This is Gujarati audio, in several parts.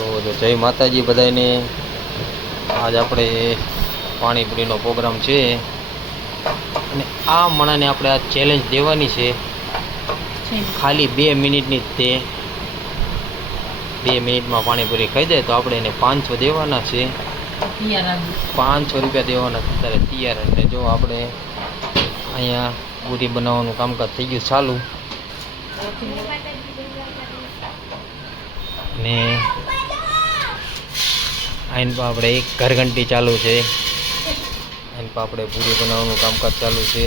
તો જય માતાજી બધાને. આજ આપણે પાણીપુરીનો પ્રોગ્રામ છે અને આ મણાને આપણે આ ચેલેન્જ દેવાની છે. ખાલી 2 મિનિટની જ તે 2 મિનિટમાં પાણીપુરી ખાઈ જાય તો આપણે એને 500 દેવાના છે. 500 રૂપિયા દેવાના છે ત્યારે તૈયાર. એટલે જો આપણે અહીંયા પૂરી બનાવવાનું કામકાજ થઈ ગયું ચાલુ ને આઈન પર આપણે એક ઘરઘંટી ચાલુ છે. આઈન પર આપણે પૂરી બનાવવાનું કામકાજ ચાલુ છે.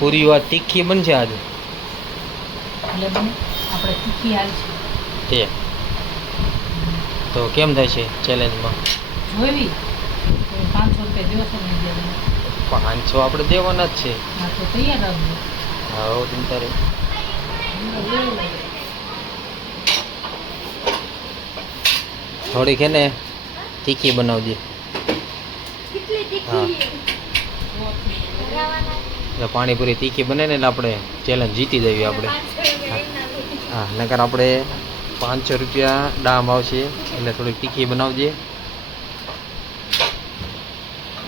પૂરી વાત તીખી બનશે આજે તે તો કેમ થાય છે ચેલેન્જમાં? 500 આપણે દેવાના જ છે. હા ચિંતા રે. થોડીક હે ને તીખી બનાવજે. હા પાણીપુરી તીખી બને ને એટલે આપણે ચેલેન્જ જીતી જઈએ આપણે. હા નકર આપણે 500 રૂપિયા દામ આવશે એટલે થોડીક તીખી બનાવજે.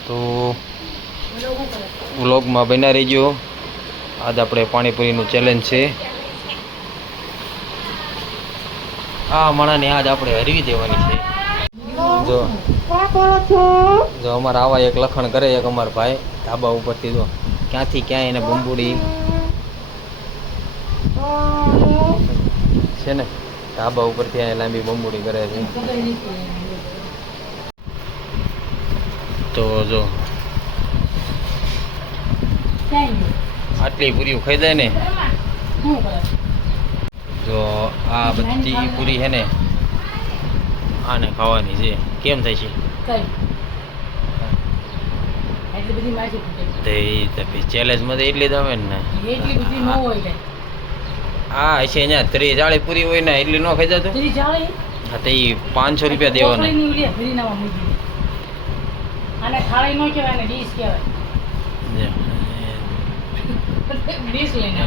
તો વ્લોગમાં બન્યા રહીજો. આજ આપણે પાણીપુરીનું ચેલેન્જ છે. આ માણાને આજ આપણે હરવી દેવાની છે. જો અમારા આવા એક લખણ કરે એક અમારા ભાઈ ધાબા ઉપરથી જો ક્યાંથી ક્યાં એને બંબુડી છે ને ધાબા ઉપરથી અહીંયા લાંબી બંબુડી કરે છે. તો જો આટલી પૂરી ખાઈ જાય ને જો આ બધી પૂરી છે ને આને ખાવાની છે. કેમ થાય છે? ચેલેન્જમાં તો એટલી જ આવે ને. હા છે અહીંયા 30-40 પૂરી હોય ને એટલી ન ખાઈ જતો. હા તો એ 500 રૂપિયા દેવાના.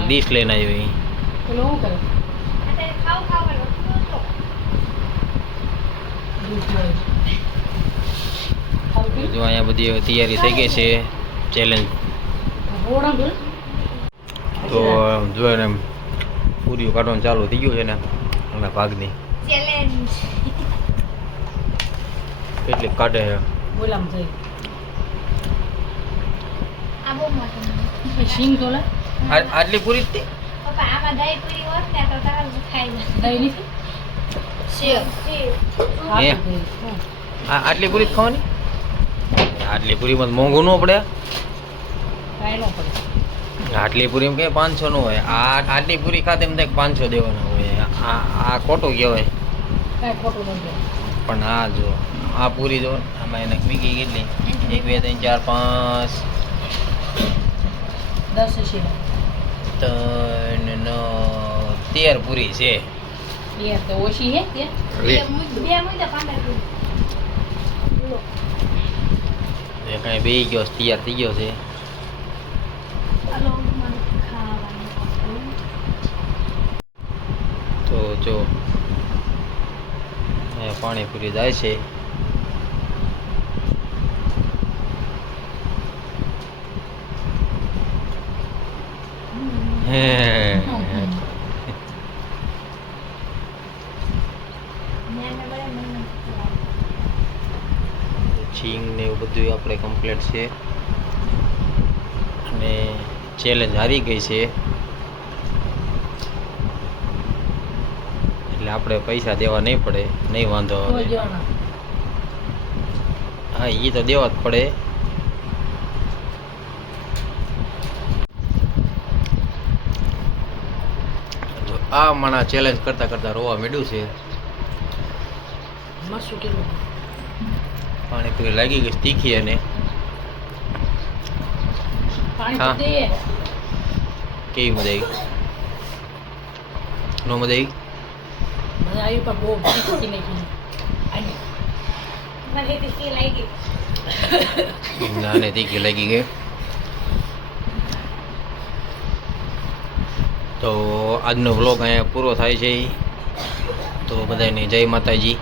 ડીશ લઈને આવ્યો. જો અહીંયા બધી તૈયારી થઈ ગઈ છે ચેલેન્જ. તો જો એને પૂરીઓ કાઢવાનું ચાલુ થઈ ગયું છે ને અમે ભાગની કેટલીક કાઢે છે. આટલી પૂરી જ આટલી પૂરી જ ખાવાની. આટલી પૂરીમાં મોંઘું ન પડે. આટલી પૂરી કે 500 નો હોય. આટલી પૂરી ખાતે એમ થાય 500 દેવાના હોય. આ ખોટું કહેવાય. પણ આ જો આ પૂરી જો આમાં એને વીકી કેટલી 1 2 3 4 5 3 9 13 પૂરી છે. કઈ બે ગયો તૈયાર થઈ ગયો છે. તો જો પાણીપુરી જાય છે. છીંગ ને એવું બધું આપણે કમ્પ્લીટ છે અને ચેલેન્જ હારી ગઈ છે એટલે આપણે પૈસા દેવા નહીં પડે. નહીં વાંધો આવે. હા એ તો દેવા જ પડે. આ માણા ચેલેન્જ કરતા કરતા રોવા માંડ્યું છે. પાણીપુરી લાગી ગઈ તીખી અને કેવી મજા આવી? નો મજા આવી? નાને તીખી લાગી ગઈ. તો આજનો વ્લોગ અહીંયા પૂરો થાય છે. તો બધાને જય માતાજી.